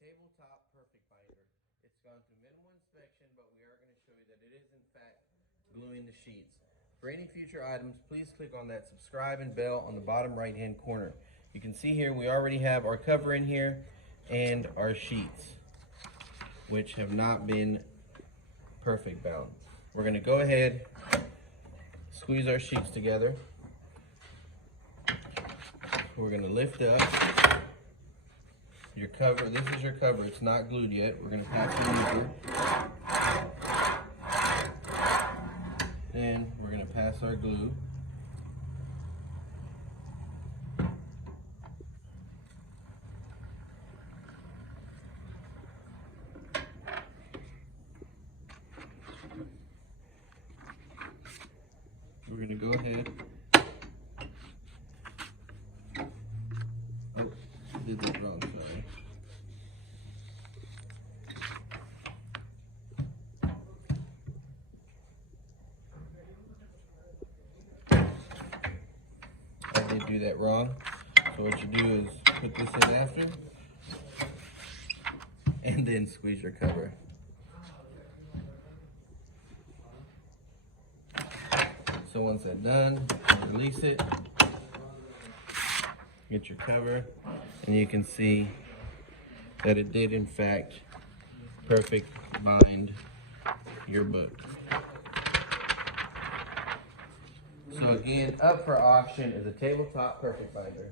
tabletop perfect binder. It's gone through minimal inspection, but we are going to show you that it is in fact gluing the sheets. For any future items, please click on that subscribe and bell on the bottom right hand corner. You can see here we already have our cover in here and our sheets, which have not been perfect bound. We're going to go ahead, squeeze our sheets together. We're going to lift up your cover. This is your cover. It's not glued yet. We're going to pass it over. Then we're going to pass our glue. We're going to go ahead. Oh, I did that wrong, sorry. I did do that wrong. So what you do is put this in after, and then squeeze your cover. So once that's done, release it, get your cover, and you can see that it did in fact perfect bind your book. So again, up for auction is a tabletop perfect binder.